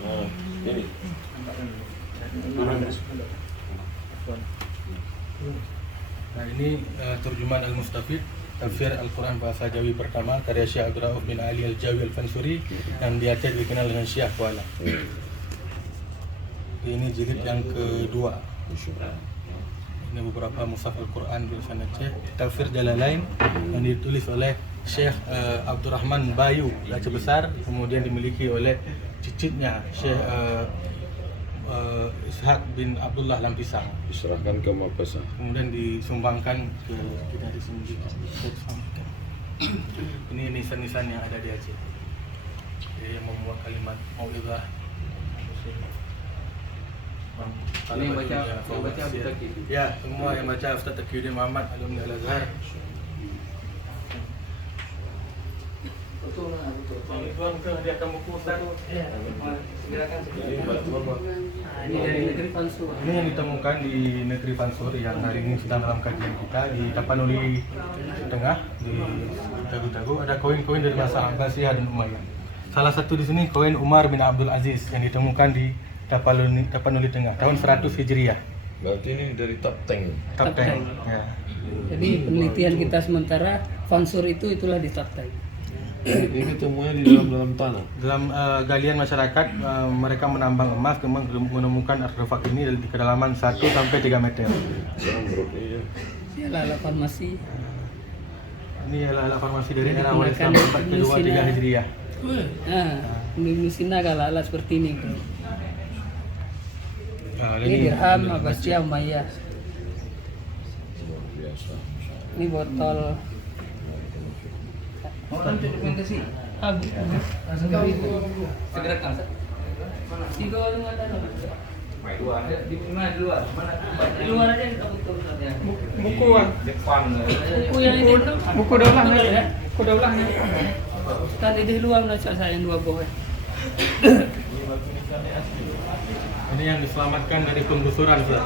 Nah, ini. Nah ini terjemahan Al-Mustafid, tafsir Al-Quran bahasa Jawi pertama karya Syekh Abdul Rauf bin Ali Al-Jawi Al-Fansuri yang di Aceh dikenal dengan Syekh Kuala. Ini jilid yang kedua. Ini beberapa mushaf Al-Quran tulisan Aceh. Tafsir Jalalain yang ditulis oleh Syekh Abdurrahman Bayu Aceh Besar, kemudian dimiliki oleh cicitnya Syekh Ishaq bin Abdullah Lampisang. Diserahkan ke Mapasa. Kemudian disumbangkan ke kita di sini. Ini nisan-nisan yang ada di Aceh. Yang membuat kalimat mau'izah. Ini yang baca Abu Taqi. Ya, semua yang baca Ustaz Taqiyuddin Muhammad alumni Al-Azhar. Tuan ke hadiahkan buku Ustaz. Segerakan. Ini Dari negeri Fansur. Ini yang ditemukan di negeri Fansur yang hari ini sedang dalam kajian kita di Tapanuli Tengah di Dagu-Dagu. Ada koin-koin dari masa Abbasiyah dan Umayyah. Salah satu di sini koin Umar bin Abdul Aziz yang ditemukan di Tapanuli Tengah tahun 100 Hijriah. Berarti ini dari Top Tank. Top 10. Ya. Jadi penelitian kita sementara Fansur itulah di Top 10. Ini ketemunya di dalam tanah. Dalam galian masyarakat, mereka menambang emas, kemudian menemukan artefak ini di kedalaman 1 sampai 3 meter. Zamrud, iya. Ialah farmasi. Ini adalah farmasi dari era Menggunakan awal Islam abad kedua 3 Hijriah. Nah, Indonesia kalau alat seperti ini. Ini dirham Abbasiyah Umayyah. Luar biasa. Ini botol. Segerakan. Tiga orang ada. Luar, di luar. Mana? Di luar aja kamu tahu ya. Buku Jepang. Buku yang ini. buku daulah ya. Buku daulah ya. Tadi di luar nak saya yang 2 boy. Ini yang diselamatkan dari penggusuran, Ustaz.